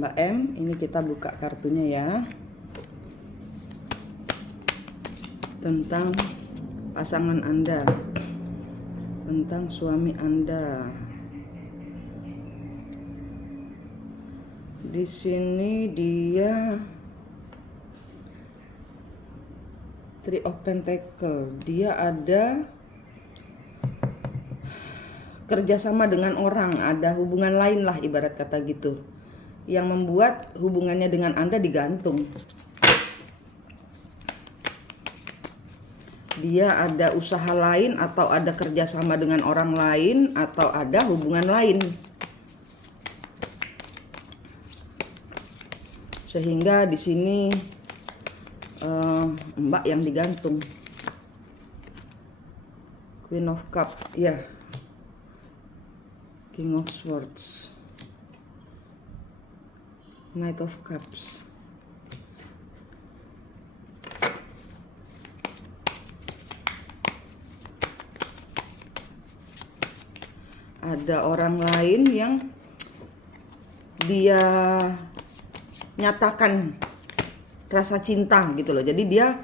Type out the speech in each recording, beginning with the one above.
Mbak M, ini kita buka kartunya ya. Tentang pasangan Anda, tentang suami Anda. Di sini dia Three of Pentacle. Dia ada kerjasama dengan orang, ada hubungan lain lah ibarat kata gitu, yang membuat hubungannya dengan Anda digantung. Dia ada usaha lain, atau ada kerjasama dengan orang lain, atau ada hubungan lain, sehingga di sini Mbak yang digantung. Queen of Cup, ya. King of Swords, Knight of Cups. Ada orang lain yang dia nyatakan rasa cinta gitu loh. Jadi dia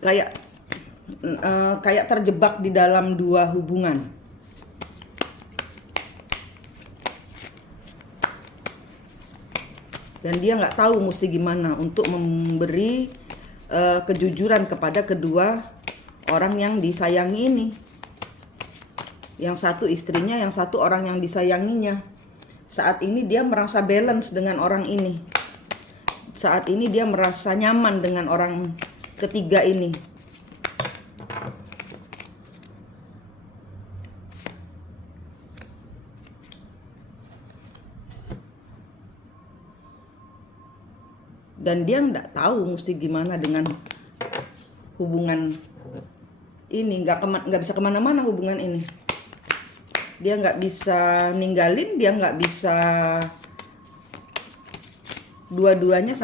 kayak terjebak di dalam dua hubungan. Dan dia nggak tahu mesti gimana untuk memberi kejujuran kepada kedua orang yang disayangi ini. Yang satu istrinya, yang satu orang yang disayanginya. Saat ini dia merasa balance dengan orang ini. Saat ini dia merasa nyaman dengan orang ketiga ini. Dan dia nggak tahu mesti gimana dengan hubungan ini, nggak bisa kemana-mana hubungan ini. Dia nggak bisa ninggalin, dia nggak bisa dua-duanya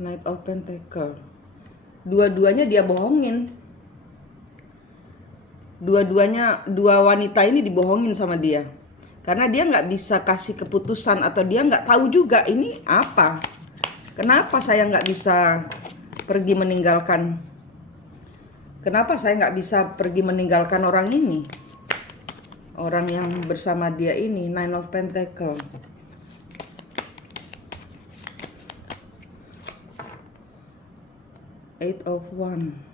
Knight of Pentacle. Dua-duanya dia bohongin. Dua wanita ini dibohongin sama dia, karena dia nggak bisa kasih keputusan, atau dia nggak tahu juga ini apa. Kenapa saya nggak bisa pergi meninggalkan? Kenapa saya nggak bisa pergi meninggalkan orang ini? Orang yang bersama dia ini, Nine of Pentacle. Eight of Wands.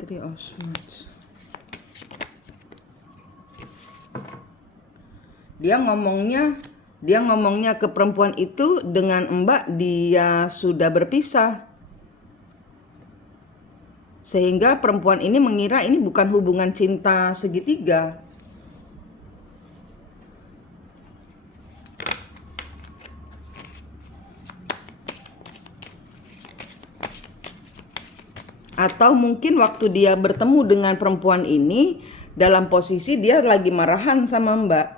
Three of Swords. Dia ngomongnya ke perempuan itu dengan Mbak dia sudah berpisah. Sehingga perempuan ini mengira ini bukan hubungan cinta segitiga. Atau mungkin waktu dia bertemu dengan perempuan ini, dalam posisi dia lagi marahan sama Mbak.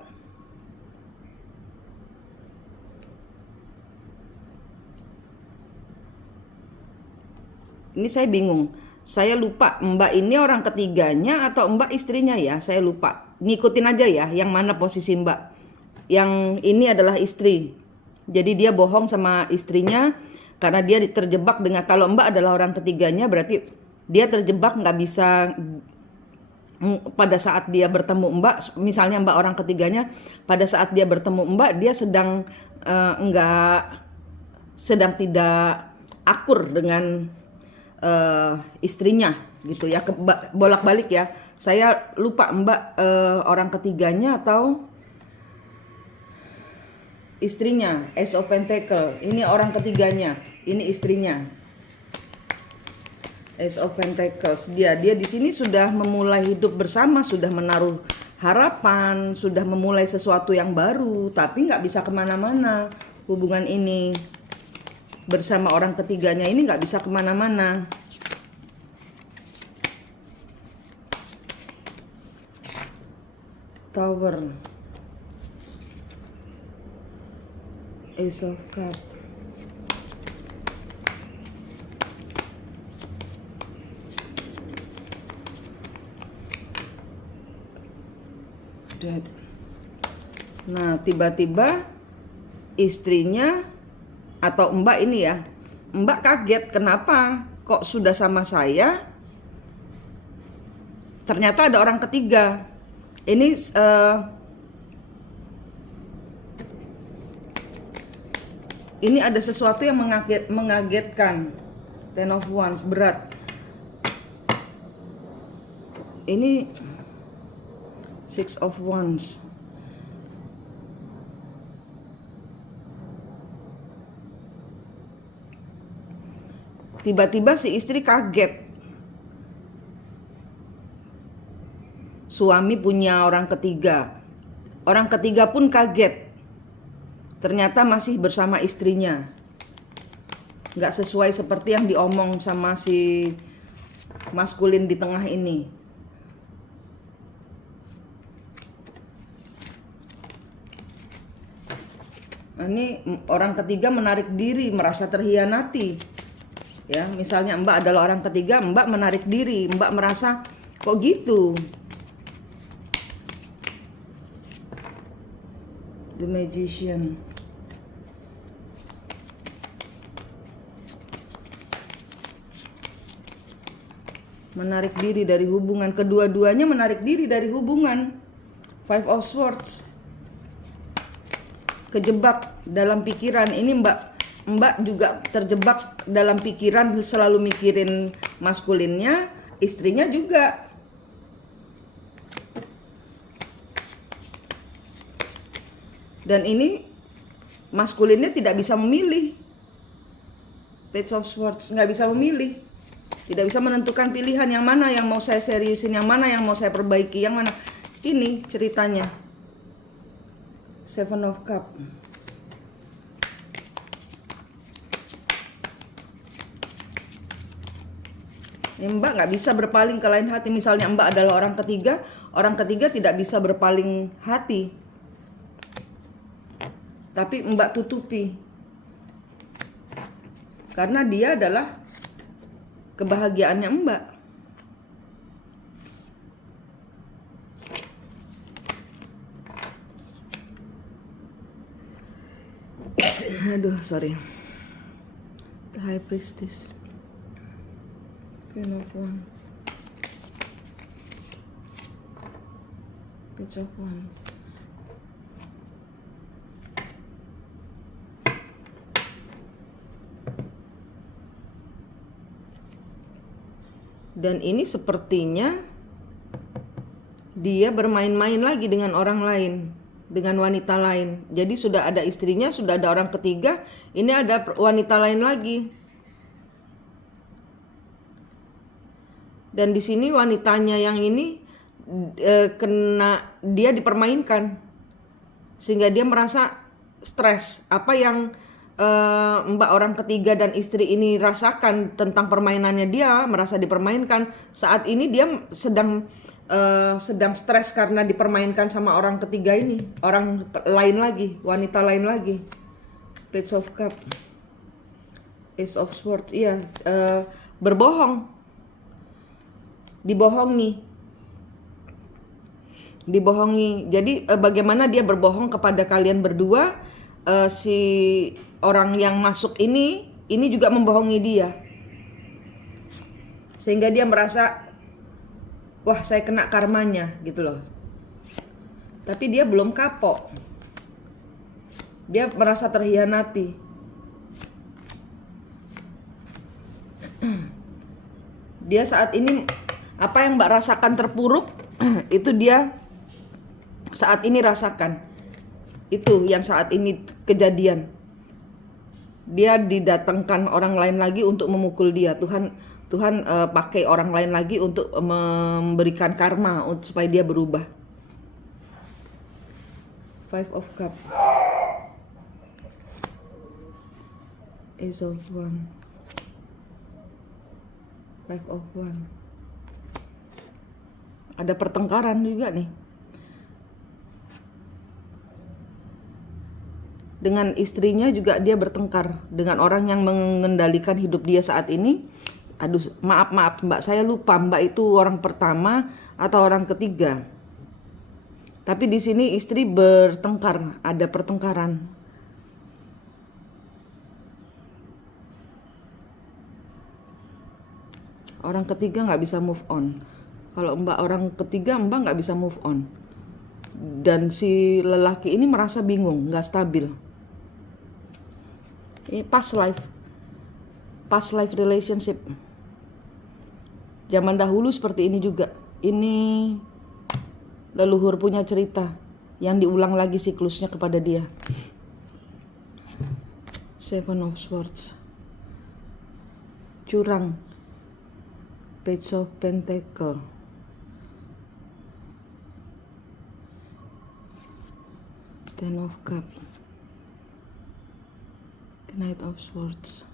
Ini saya bingung. Saya lupa Mbak ini orang ketiganya atau Mbak istrinya ya. Saya lupa. Ngikutin aja ya yang mana posisi Mbak. Yang ini adalah istri. Jadi dia bohong sama istrinya karena dia terjebak dengan, kalau Mbak adalah orang ketiganya berarti dia terjebak, nggak bisa pada saat dia bertemu Mbak, misalnya Mbak orang ketiganya, pada saat dia bertemu Mbak dia sedang sedang tidak akur dengan istrinya gitu ya, bolak-balik ya. Saya lupa Mbak orang ketiganya atau istrinya. Ace of Pentacle, ini orang ketiganya, ini istrinya. Ace of Pentacles, dia di sini sudah memulai hidup bersama, sudah menaruh harapan, sudah memulai sesuatu yang baru, tapi nggak bisa kemana-mana. Hubungan ini bersama orang ketiganya ini nggak bisa kemana-mana. Tower. Ace of Cup. Dead. Nah, tiba-tiba istrinya atau Mbak ini ya, Mbak kaget kenapa kok sudah sama saya, ternyata ada orang ketiga. Ini ini ada sesuatu yang mengagetkan. Ten of Wands, berat. Ini Six of Wands. Tiba-tiba si istri kaget. Suami punya orang ketiga. Orang ketiga pun kaget. Ternyata masih bersama istrinya. Nggak sesuai seperti yang diomong sama si maskulin di tengah ini. Ini orang ketiga menarik diri, merasa terhianati. Ya, misalnya Mbak adalah orang ketiga, Mbak menarik diri, Mbak merasa kok gitu. The Magician. Menarik diri dari hubungan, kedua-duanya menarik diri dari hubungan. Five of Swords. Kejebak dalam pikiran. Ini Mbak juga terjebak dalam pikiran, selalu mikirin maskulinnya, istrinya juga. Dan ini maskulinnya tidak bisa memilih. Page of Swords, nggak bisa memilih. Tidak bisa menentukan pilihan yang mana yang mau saya seriusin, yang mana yang mau saya perbaiki, yang mana. Ini ceritanya. Seven of Cup. Ini Mbak nggak bisa berpaling ke lain hati. Misalnya Mbak adalah orang ketiga tidak bisa berpaling hati. Tapi Mbak tutupi. Karena dia adalah kebahagiaannya Mbak. Aduh, sorry. The High Priestess. Queen of Wands. Page of Wands. Dan ini sepertinya dia bermain-main lagi dengan orang lain, dengan wanita lain. Jadi sudah ada istrinya, sudah ada orang ketiga, ini ada wanita lain lagi. Dan di sini wanitanya yang ini dia dipermainkan, sehingga dia merasa stres. Apa yang Mbak orang ketiga dan istri ini rasakan tentang permainannya, dia merasa dipermainkan. Saat ini dia sedang stres karena dipermainkan sama orang ketiga ini, orang lain lagi, wanita lain lagi. Page of Cup, Ace of Swords, iya, berbohong, dibohongi. Jadi bagaimana dia berbohong kepada kalian berdua, si orang yang masuk ini juga membohongi dia, sehingga dia merasa, wah, saya kena karmanya gitu loh. Tapi dia belum kapok. Dia merasa terhianati. Dia saat ini, apa yang Mbak rasakan terpuruk, itu dia saat ini rasakan. Itu yang saat ini kejadian. Dia didatangkan orang lain lagi untuk memukul dia. Tuhan pakai orang lain lagi untuk memberikan karma supaya dia berubah. Five of Cup, Ace of Wands, Five of Wands. Ada pertengkaran juga nih. dengan istrinya juga dia bertengkar dengan orang yang mengendalikan hidup dia saat ini. Aduh, maaf Mbak, saya lupa Mbak itu orang pertama atau orang ketiga. Tapi di sini istri bertengkar, ada pertengkaran. Orang ketiga nggak bisa move on. Kalau Mbak orang ketiga, Mbak nggak bisa move on. Dan si lelaki ini merasa bingung, nggak stabil. Ini past life relationship. Zaman dahulu seperti ini juga. Ini leluhur punya cerita yang diulang lagi siklusnya kepada dia. Seven of Swords. Curang. Page of Pentacle. Ten of Cups. Knight of Swords.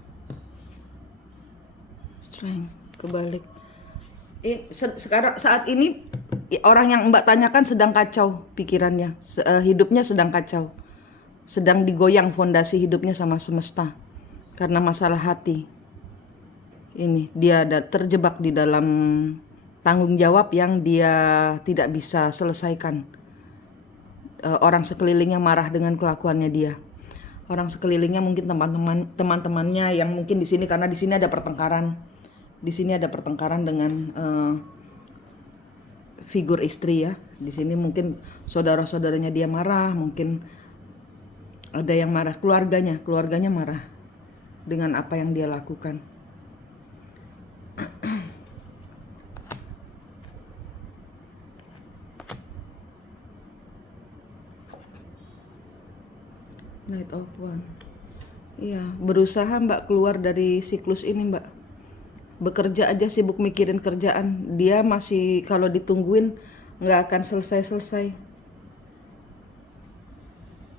Strength. Kebalik. Sekarang saat ini orang yang Mbak tanyakan sedang kacau pikirannya, hidupnya sedang kacau, sedang digoyang fondasi hidupnya sama semesta karena masalah hati. Ini dia terjebak di dalam tanggung jawab yang dia tidak bisa selesaikan. Orang sekelilingnya marah dengan kelakuannya dia. Orang sekelilingnya mungkin teman-temannya yang mungkin di sini, karena di sini ada pertengkaran. Di sini ada pertengkaran dengan figur istri ya. Di sini mungkin saudara-saudaranya dia marah, mungkin ada yang marah, keluarganya marah dengan apa yang dia lakukan. Knight of Wands. Iya, berusaha Mbak keluar dari siklus ini Mbak. Bekerja aja, sibuk mikirin kerjaan. Dia masih kalau ditungguin nggak akan selesai-selesai.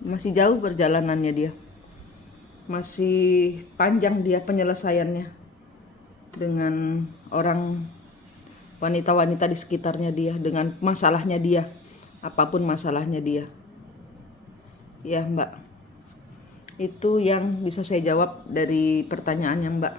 Masih jauh perjalanannya dia. Masih panjang dia penyelesaiannya dengan orang wanita-wanita di sekitarnya dia, dengan masalahnya dia, apapun masalahnya dia. Ya Mbak, itu yang bisa saya jawab dari pertanyaannya Mbak.